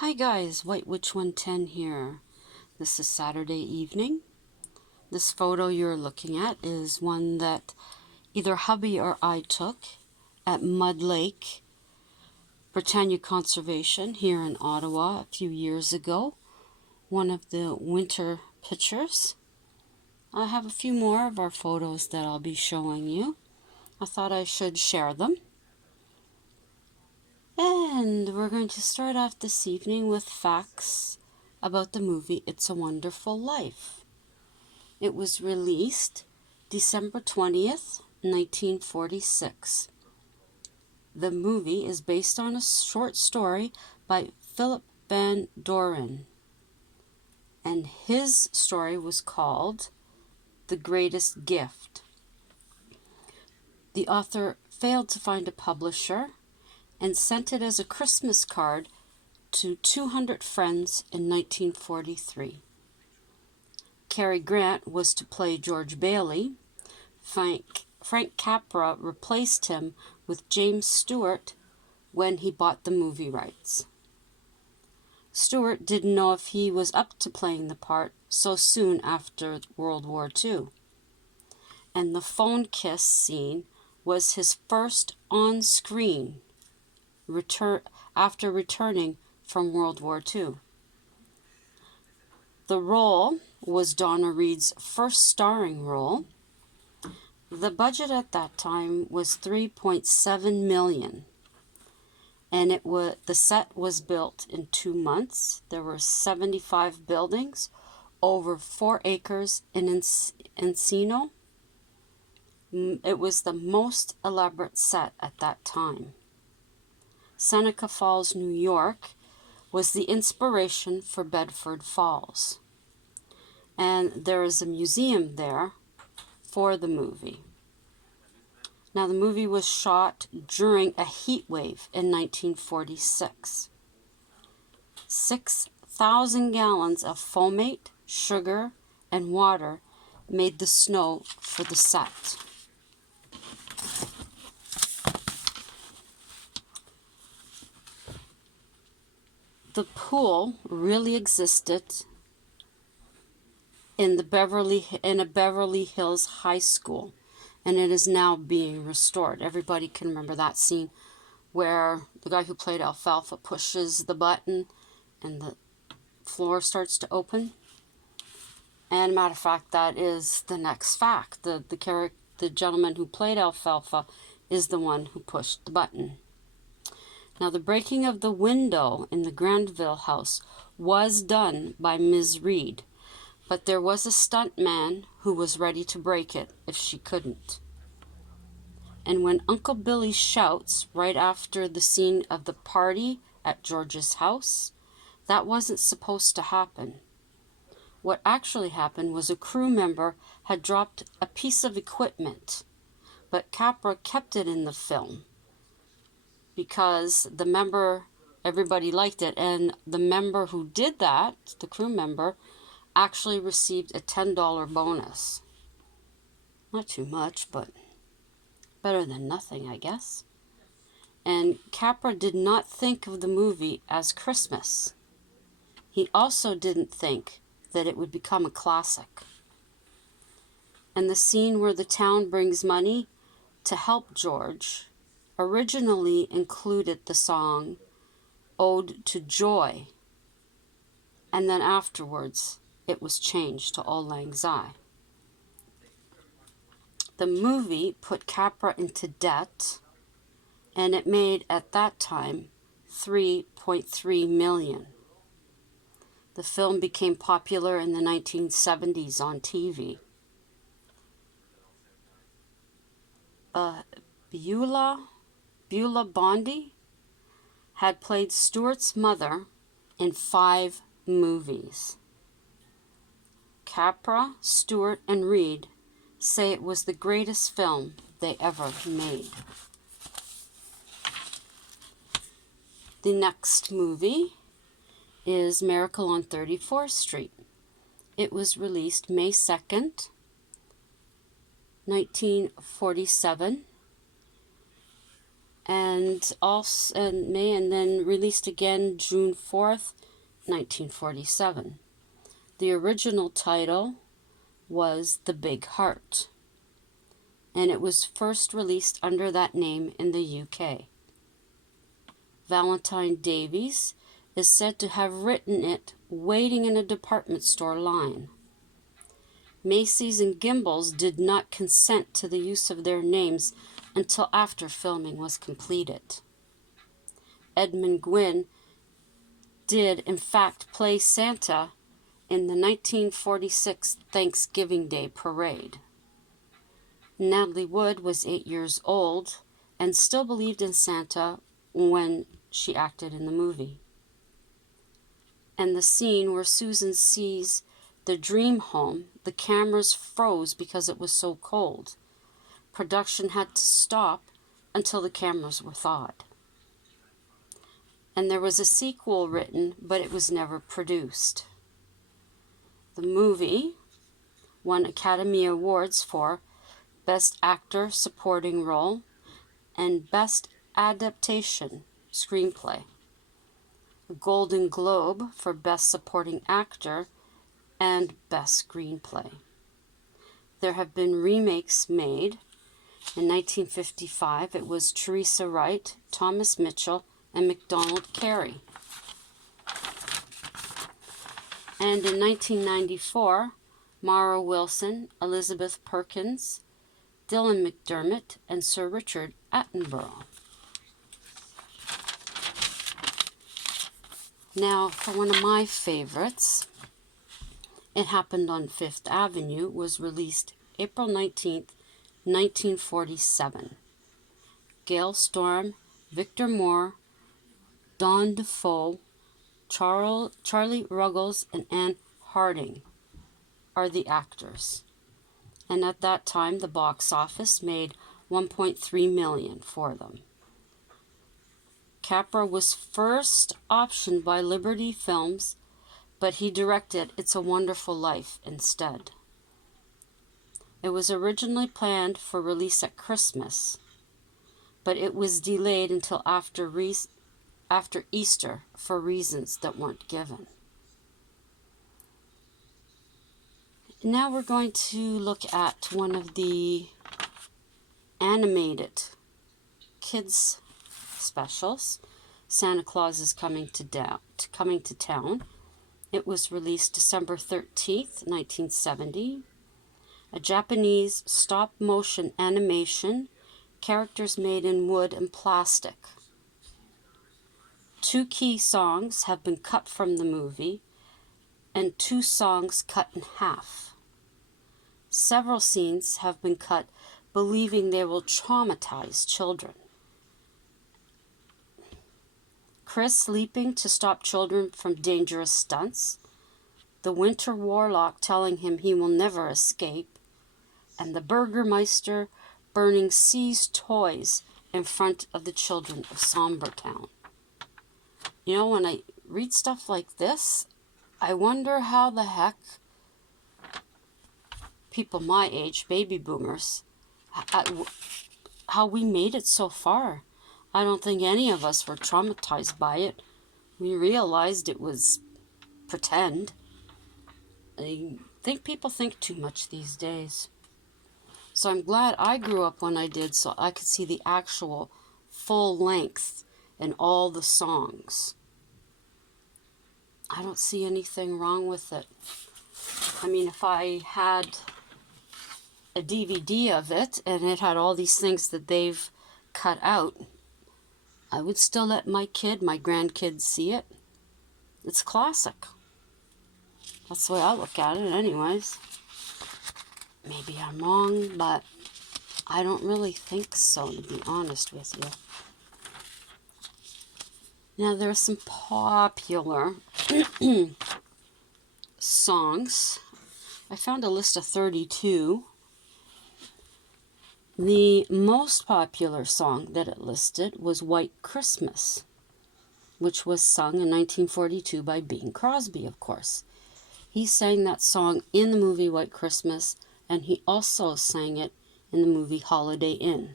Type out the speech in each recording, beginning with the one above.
Hi guys, White Witch 110 here. This is Saturday evening. This photo you're looking at is one that either hubby or I took at Mud Lake Britannia Conservation here in Ottawa a few years ago. One of the winter pictures. I have a few more of our photos that I'll be showing you. I thought I should share them. And we're going to start off this evening with facts about the movie It's a Wonderful Life. It was released December 20th, 1946. The movie is based on a short story by Philip Van Doren, and his story was called The Greatest Gift. The author failed to find a publisher and sent it as a Christmas card to 200 friends in 1943. Cary Grant was to play George Bailey. Frank Capra replaced him with James Stewart when he bought the movie rights. Stewart didn't know if he was up to playing the part so soon after World War II. And the phone kiss scene was his first on-screen after returning from World War II. The role was Donna Reed's first starring role. The budget at that time was $3.7 million, and the set was built in 2 months. There were 75 buildings, over 4 acres in Encino. It was the most elaborate set at that time. Seneca Falls, New York, was the inspiration for Bedford Falls, and there is a museum there for the movie. Now, the movie was shot during a heat wave in 1946. 6,000 gallons of fomate, sugar, and water made the snow for the set. The pool really existed in a Beverly Hills high school, and it is now being restored. Everybody can remember that scene where the guy who played Alfalfa pushes the button and the floor starts to open. And matter of fact, that is the next fact. The gentleman who played Alfalfa is the one who pushed the button. Now, the breaking of the window in the Granville house was done by Ms. Reed, but there was a stunt man who was ready to break it if she couldn't. And when Uncle Billy shouts right after the scene of the party at George's house, that wasn't supposed to happen. What actually happened was a crew member had dropped a piece of equipment, but Capra kept it in the film because everybody liked it, and the member who did that, the crew member, actually received a $10 bonus. Not too much, but better than nothing, I guess. And Capra did not think of the movie as Christmas. He also didn't think that it would become a classic. And the scene where the town brings money to help George originally included the song Ode to Joy, and then afterwards it was changed to Auld Lang Syne. The movie put Capra into debt, and it made at that time $3.3 million. The film became popular in the 1970s on TV. Beulah Bondi had played Stewart's mother in 5 movies. Capra, Stewart, and Reed say it was the greatest film they ever made. The next movie is Miracle on 34th Street. It was released May 2nd, 1947, and also in May, and then released again June 4th, 1947. The original title was The Big Heart, and it was first released under that name in the UK. Valentine Davies is said to have written it waiting in a department store line. Macy's and Gimbels did not consent to the use of their names until after filming was completed. Edmund Gwynn did in fact play Santa in the 1946 Thanksgiving Day parade. Natalie Wood was 8 years old and still believed in Santa when she acted in the movie. And the scene where Susan sees the dream home, the cameras froze because it was so cold. Production had to stop until the cameras were thawed. And there was a sequel written, but it was never produced. The movie won Academy Awards for Best Actor Supporting Role and Best Adaptation Screenplay, a Golden Globe for Best Supporting Actor and Best Screenplay. There have been remakes made. In 1955, it was Teresa Wright, Thomas Mitchell, and MacDonald Carey. And in 1994, Mara Wilson, Elizabeth Perkins, Dylan McDermott, and Sir Richard Attenborough. Now, for one of my favorites, It Happened on Fifth Avenue was released April 19th, 1947. Gail Storm, Victor Moore, Don Defoe, Charlie Ruggles, and Anne Harding are the actors. And at that time, the box office made $1.3 million for them. Capra was first optioned by Liberty Films, but he directed It's a Wonderful Life instead. It was originally planned for release at Christmas, but it was delayed until after Easter for reasons that weren't given. Now we're going to look at one of the animated kids specials, Santa Claus is Coming to Town. It was released December 13th, 1970. A Japanese stop-motion animation, characters made in wood and plastic. 2 key songs have been cut from the movie, and 2 songs cut in half. Several scenes have been cut, believing they will traumatize children. Chris leaping to stop children from dangerous stunts, the Winter Warlock telling him he will never escape, and the Burgermeister burning seized toys in front of the children of Sombertown. You know, when I read stuff like this, I wonder how the heck people my age, baby boomers, how we made it so far. I don't think any of us were traumatized by it. We realized it was pretend. I think people think too much these days. So I'm glad I grew up when I did, so I could see the actual full length and all the songs. I don't see anything wrong with it. I mean, if I had a DVD of it and it had all these things that they've cut out, I would still let my grandkids see it. It's classic. That's the way I look at it anyways. Maybe I'm wrong, but I don't really think so, to be honest with you. Now, there are some popular songs. I found a list of 32. The most popular song that it listed was White Christmas, which was sung in 1942 by Bing Crosby, of course. He sang that song in the movie White Christmas, and he also sang it in the movie Holiday Inn.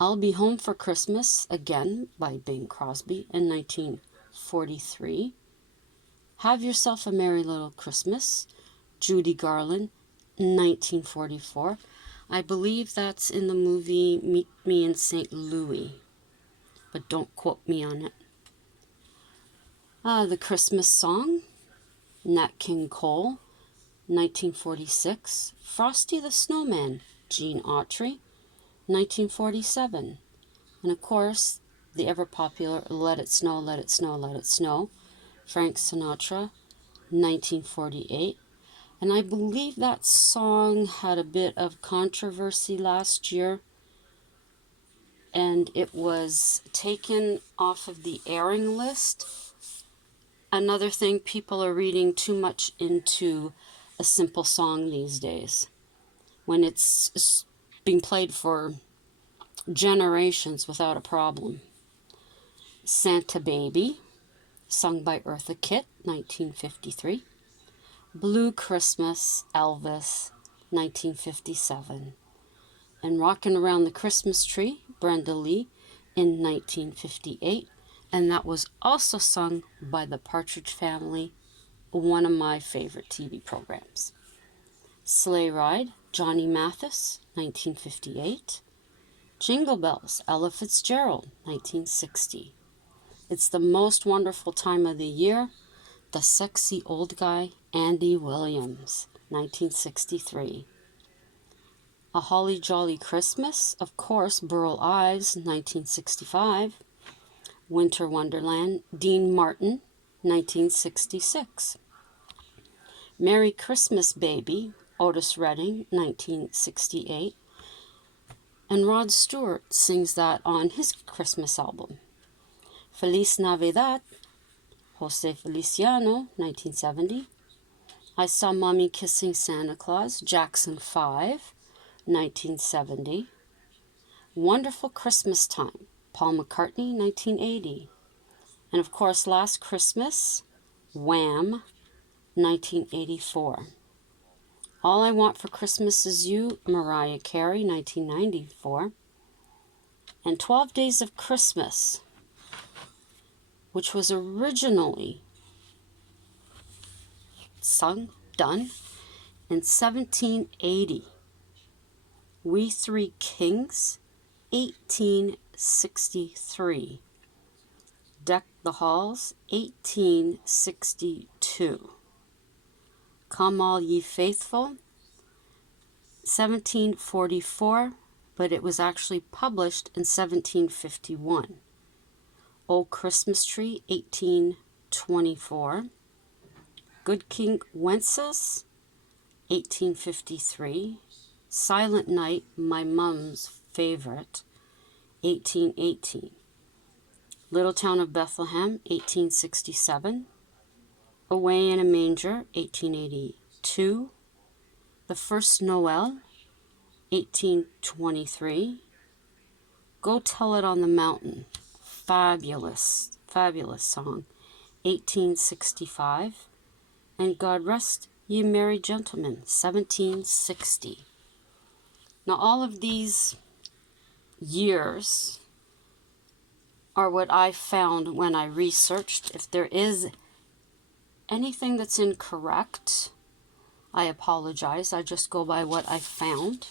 I'll Be Home for Christmas, again by Bing Crosby in 1943. Have Yourself a Merry Little Christmas, Judy Garland, 1944. I believe that's in the movie Meet Me in St. Louis, but don't quote me on it. The Christmas Song, Nat King Cole, 1946. Frosty the Snowman, Gene Autry, 1947. And of course, the ever-popular Let It Snow, Let It Snow, Let It Snow, Frank Sinatra, 1948. And I believe that song had a bit of controversy last year, and it was taken off of the airing list. Another thing, people are reading too much into a simple song these days, when it's being played for generations without a problem. Santa Baby, sung by Eartha Kitt, 1953. Blue Christmas, Elvis, 1957. And Rockin' Around the Christmas Tree, Brenda Lee, in 1958. And that was also sung by the Partridge Family, one of my favorite TV programs. Sleigh Ride, Johnny Mathis, 1958. Jingle Bells, Ella Fitzgerald, 1960. It's the Most Wonderful Time of the Year, The Sexy Old Guy, Andy Williams, 1963. A Holly Jolly Christmas, of course, Burl Ives, 1965. Winter Wonderland, Dean Martin, 1966. Merry Christmas Baby, Otis Redding, 1968. And Rod Stewart sings that on his Christmas album. Feliz Navidad, Jose Feliciano, 1970. I Saw Mommy Kissing Santa Claus, Jackson 5, 1970. Wonderful Christmas Time, Paul McCartney, 1980. And of course, Last Christmas, Wham, 1984. All I Want for Christmas Is You, Mariah Carey, 1994. And 12 Days of Christmas, which was originally done in 1780. We Three Kings, 1863. Deck the Halls, 1862. Come All Ye Faithful, 1744, but it was actually published in 1751. Old Christmas Tree, 1824. Good King Wenceslas, 1853. Silent Night, my mom's favorite, 1818. Little Town of Bethlehem, 1867. Away in a Manger, 1882. The First Noel, 1823. Go Tell It on the Mountain, fabulous, fabulous song, 1865. And God Rest Ye Merry Gentlemen, 1760. Now all of these years are what I found when I researched. If there is anything that's incorrect, I apologize. I just go by what I found.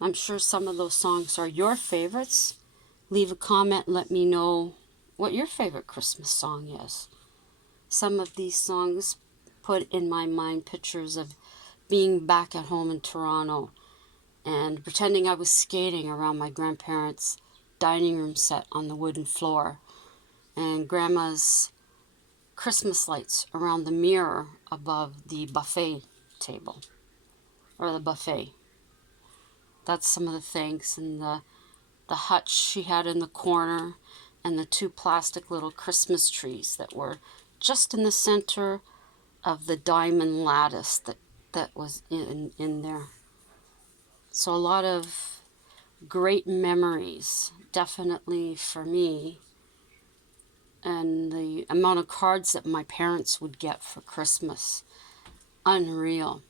I'm sure some of those songs are your favorites. Leave a comment, let me know what your favorite Christmas song is. Some of these songs put in my mind pictures of being back at home in Toronto and pretending I was skating around my grandparents' dining room set on the wooden floor, and Grandma's Christmas lights around the mirror above the buffet table, or the buffet. That's some of the things, and the hutch she had in the corner, and the two plastic little Christmas trees that were just in the center of the diamond lattice that was in there. So a lot of great memories, definitely for me. And the amount of cards that my parents would get for Christmas, unreal.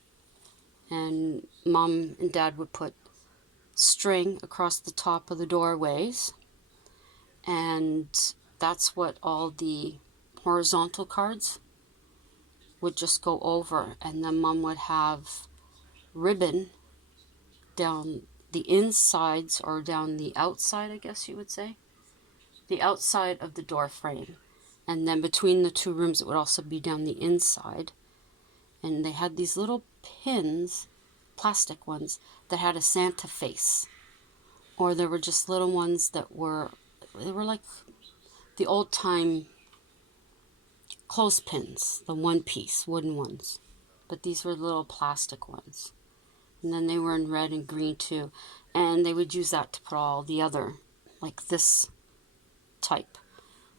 And Mom and Dad would put string across the top of the doorways, and that's what all the horizontal cards would just go over, and then Mom would have ribbon down the insides, or down the outside, I guess you would say, the outside of the door frame, and then between the two rooms it would also be down the inside. And they had these little pins, plastic ones, that had a Santa face, or there were just little ones that were, they were like the old time clothespins, the one piece wooden ones, but these were little plastic ones. And then they were in red and green too, and they would use that to put all the other, like this type,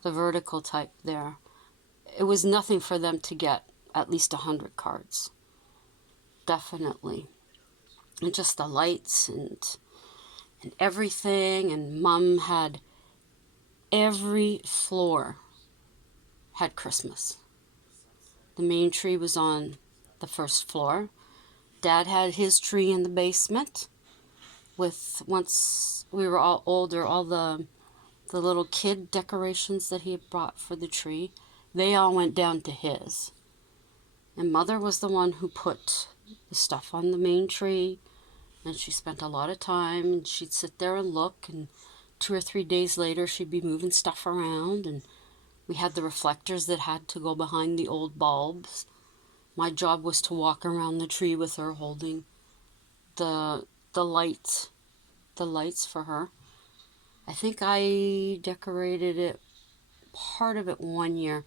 the vertical type there. It was nothing for them to get at least 100 cards, definitely. And just the lights and everything. And Mom had every floor had Christmas. The main tree was on the first floor. Dad had his tree in the basement. With, once we were all older, all the little kid decorations that he had brought for the tree, they all went down to his. And Mother was the one who put the stuff on the main tree, and she spent a lot of time, and she'd sit there and look, and 2 or 3 days later she'd be moving stuff around, and we had the reflectors that had to go behind the old bulbs. My job was to walk around the tree with her, holding the lights for her. I think I decorated it, part of it, 1 year,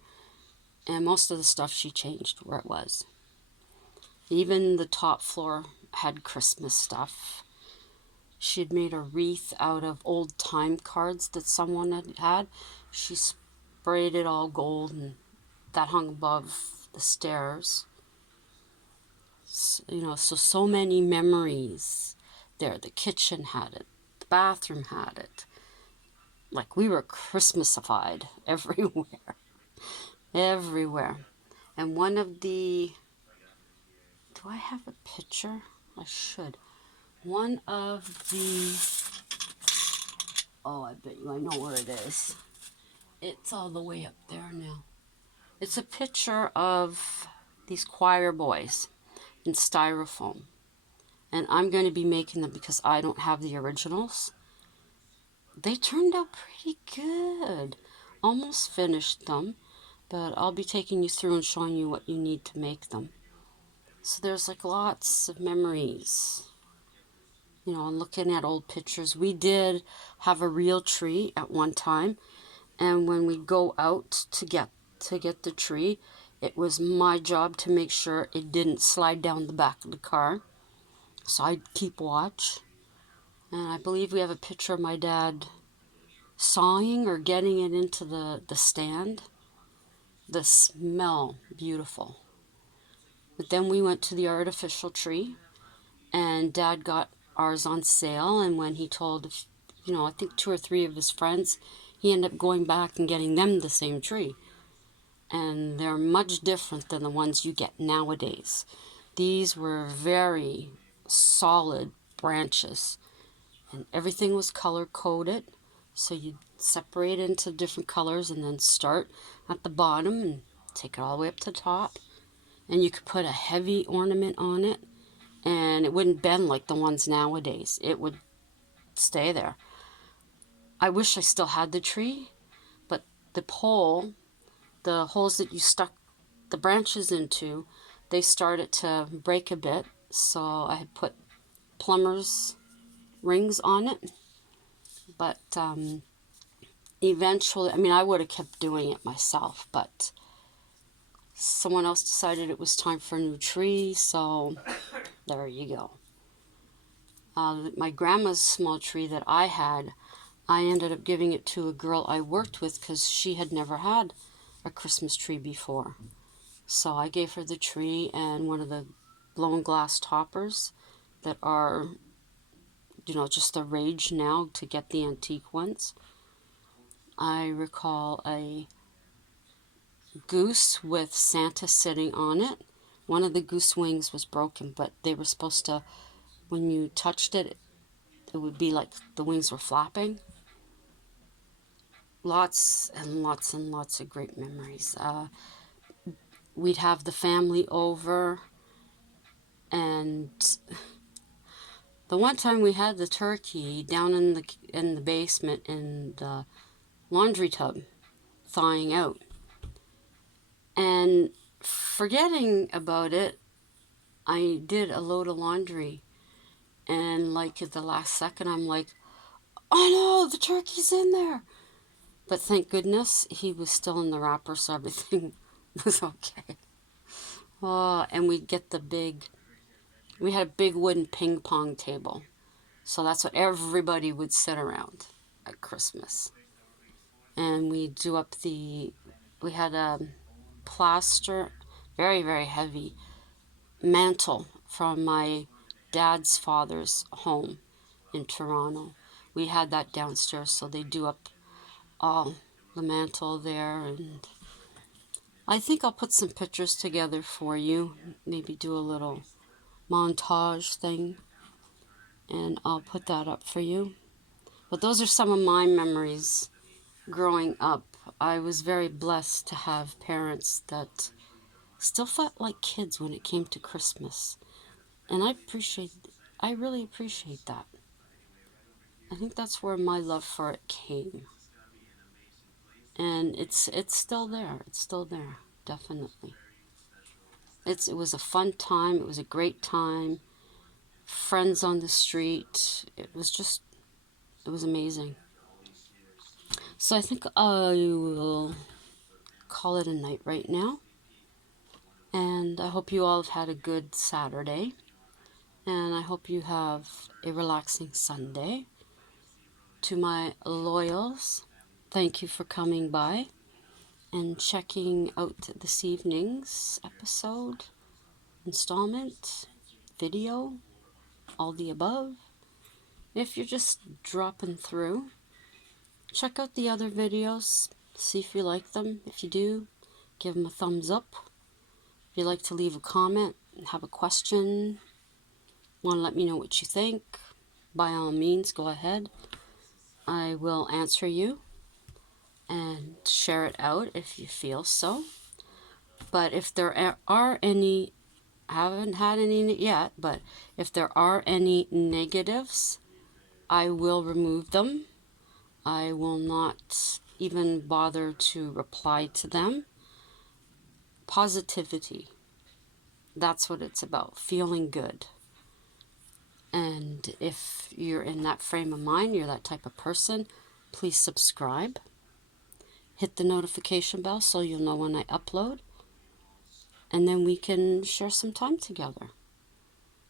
and most of the stuff she changed where it was. Even the top floor had Christmas stuff. She had made a wreath out of old time cards that someone had had. She sprayed it all gold, and that hung above the stairs. So many memories there. The kitchen had it. The bathroom had it. Like, we were Christmasified everywhere. Everywhere. And one of the... Do I have a picture? I should. One of the... Oh, I bet you I know where it is. It's all the way up there now. It's a picture of these choir boys in styrofoam. And I'm going to be making them because I don't have the originals. They turned out pretty good. Almost finished them, but I'll be taking you through and showing you what you need to make them. So there's like lots of memories. And looking at old pictures. We did have a real tree at one time, and when we go out to get the tree, it was my job to make sure it didn't slide down the back of the car. So I'd keep watch. And I believe we have a picture of my dad sawing or getting it into the stand. The smell, beautiful. But then we went to the artificial tree, and Dad got ours on sale, and when he told, I think 2 or 3 of his friends, he ended up going back and getting them the same tree. And they're much different than the ones you get nowadays. These were very solid branches, and everything was color-coded, so you'd separate into different colors and then start at the bottom and take it all the way up to the top. And you could put a heavy ornament on it, and it wouldn't bend like the ones nowadays. It would stay there. I wish I still had the tree, but the pole, the holes that you stuck the branches into, they started to break a bit, so I had put plumber's rings on it. But eventually, I would have kept doing it myself, but someone else decided it was time for a new tree, so there you go. My grandma's small tree that I had, I ended up giving it to a girl I worked with because she had never had a Christmas tree before. So I gave her the tree and one of the blown glass toppers that are, just the rage now to get the antique ones. I recall a goose with Santa sitting on it. One of the goose wings was broken, but they were supposed to, when you touched it, it would be like the wings were flapping. Lots and lots and lots of great memories. We'd have the family over, and the one time we had the turkey down in the basement in the laundry tub, thawing out, and forgetting about it, I did a load of laundry, and like at the last second, I'm like, "Oh no, the turkey's in there!" But thank goodness he was still in the wrapper, so everything was okay. Oh, and we had a big wooden ping pong table. So that's what everybody would sit around at Christmas. And we had a plaster, very, very heavy mantle from my dad's father's home in Toronto. We had that downstairs, so they do up all the mantle there, and I think I'll put some pictures together for you, maybe do a little montage thing, and I'll put that up for you. But those are some of my memories growing up. I was very blessed to have parents that still felt like kids when it came to Christmas, and I really appreciate that. I think that's where my love for it came, and it's still there. It's still there, definitely. It was a fun time. It was a great time. Friends on the street. It was amazing. So I think I will call it a night right now. And I hope you all have had a good Saturday. And I hope you have a relaxing Sunday. To my loyals, thank you for coming by and checking out this evening's episode, installment, video, all the above. If you're just dropping through, check out the other videos, see if you like them. If you do, give them a thumbs up. If you'd like to leave a comment, have a question, want to let me know what you think, by all means, go ahead. I will answer you and share it out if you feel so. But if there are any, I haven't had any yet, but if there are any negatives, I will remove them. I will not even bother to reply to them. Positivity. That's what it's about, feeling good. And if you're in that frame of mind, you're that type of person, please subscribe. Hit the notification bell so you'll know when I upload. And then we can share some time together.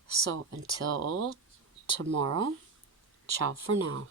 So until tomorrow, ciao for now.